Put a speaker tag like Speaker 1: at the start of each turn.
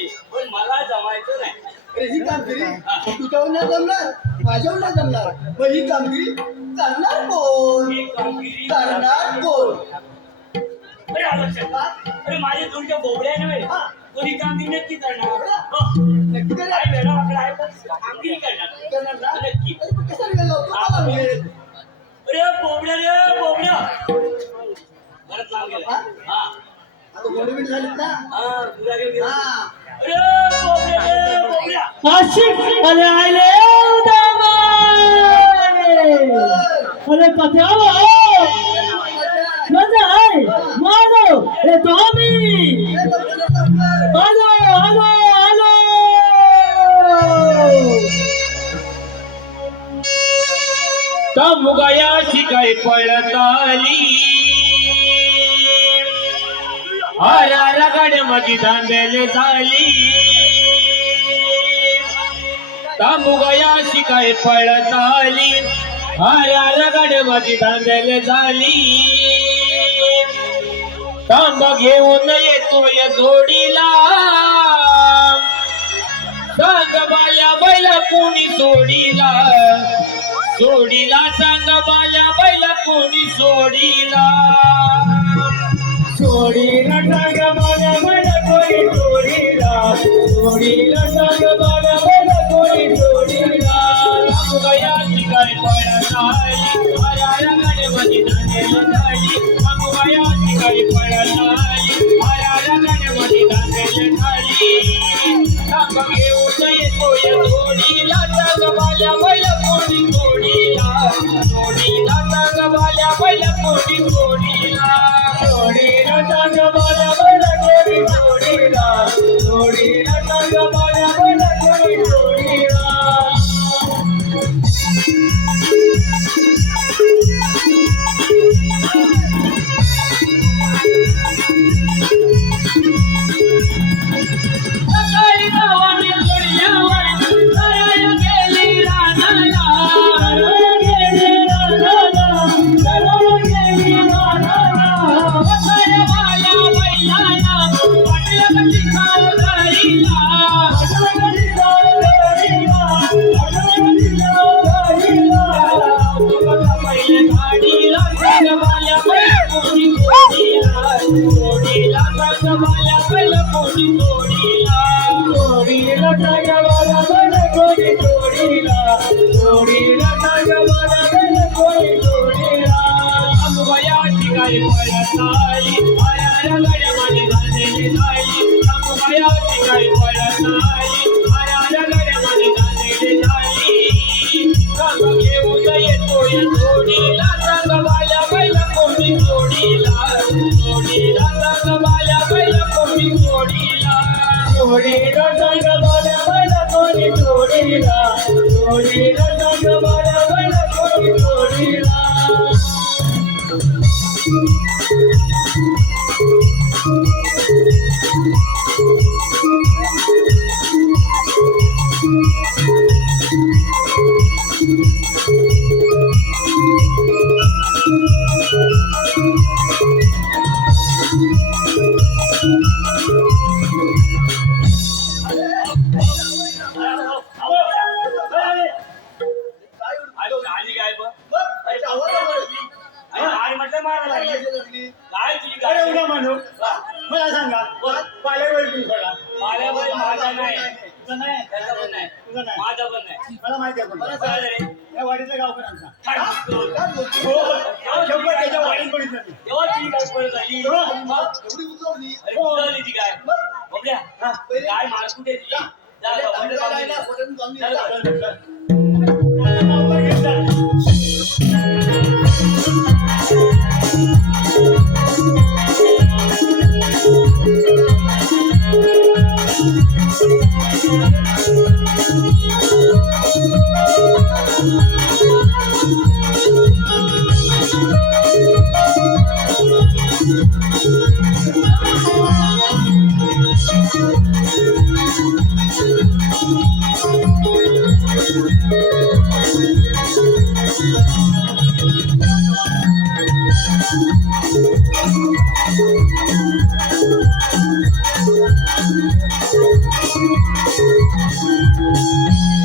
Speaker 1: पण मला जमायचं नाही.
Speaker 2: अरे ही कामगिरी तुझ्यावर नाही जमणार माझ्यावर नाही जमणार. मग ही कामगिरी करणार कोण?
Speaker 1: ही कामगिरी
Speaker 2: करणार कोण?
Speaker 1: अरे आलं लक्षात. अरे माझे तुमच्या बोबड्या नव्हे.
Speaker 2: हा.
Speaker 1: कोणी कामगिरी नक्की करणार. हो.
Speaker 2: नक्की तरी
Speaker 1: काय वेळा वाकडा आहे पण कामगिरी करणार.
Speaker 2: करणार ना?
Speaker 1: नक्की.
Speaker 2: अरे पण कशाला
Speaker 1: अरे बोबड्या रे बोबड्या. परत लांब गेला
Speaker 2: हा?
Speaker 1: हा.
Speaker 2: आता दोन मिनिट झालीत ना?
Speaker 1: हा तुला गेली.
Speaker 2: हा.
Speaker 3: आशिक अरे आले अरे कथावा मजा आहे. मानो रे तोमी आलो आलो आलो
Speaker 4: मुगयाची काय पळत आली? हरा रगड मधी दांडेल झाली. मुगयाची काय पळत आली हरा रगड माझी दांडेल झाली. तांब घेऊन येतोय जोडीला. सांग बाल्या बैला कोणी सोडीला. सोडीला सांग बाल्या बैला कोणी सोडीला. सोडीला सांग बाल्या बैला कोणी सोडीला. सोडीला सांग बाल्या बैला कोणी सोडीला राम गयाची काय पळत आली हऱ्या रंगाने मध्ये दांडेल झाली राम गयाची काय पळत आली हऱ्या रंगाने मध्ये दांडेल झाली सांग घेऊन येतोय जोडीला सांग बाल्या बैला कोणी सोडीला सोडीला सांग बाल्या बैला कोणी सोडीला सोडीला सांग बाल्या बैला कोणी सोडीला सोडीला सांग बाल्या बैला कोणी सोडीला सकाळी गावाने सोडल्यावर सराय गेली रानाला. सराय गेली रानाला. सराय गेली रानाला. वसाया बाया बैलाला. पाटलं कशी सावधारीला. पाटलं कशी सावधारीला. पाटलं कशी सावधारीला. तुका बैल गाडीला संग बाया बैल कोणी सोडीला. सोडीला संग बाया बैल कोणी सोडीला. सोडीला संग बाया बैल कोणी सोडीला. सोडीला संग बाया बैल पळत आली. आया गड्यामध्ये झालेली झाली. सोडीला रंग बाया बैल कोणी सोडीला. सोडीला रंग बाया बैल कोणी सोडीला.
Speaker 2: काय
Speaker 5: मानू मला सांगा पाल्या वेळ तुम्ही पडा.
Speaker 1: माझ्या बाई माझा नाही.
Speaker 5: तुझं नाही?
Speaker 1: त्याचा पण नाही.
Speaker 5: तुझं नाही.
Speaker 1: माझा पण नाही.
Speaker 5: मला माहिती आहे पण.
Speaker 2: मला
Speaker 1: काय रे.
Speaker 5: या वाडीतल्या गावकऱ्यांचा.
Speaker 1: काय? बोलतो?
Speaker 2: काय बोलतो?
Speaker 5: हो. शंभर त्याच्या वाडीत बघितलं मी
Speaker 1: तेव्हा तुझी काय झाली
Speaker 5: हो.
Speaker 2: एवढी उतरवली.
Speaker 1: अरे कुठं आली ती काय बघल्या
Speaker 5: हा.
Speaker 1: कुठे जा.
Speaker 2: बटन Thank
Speaker 3: रे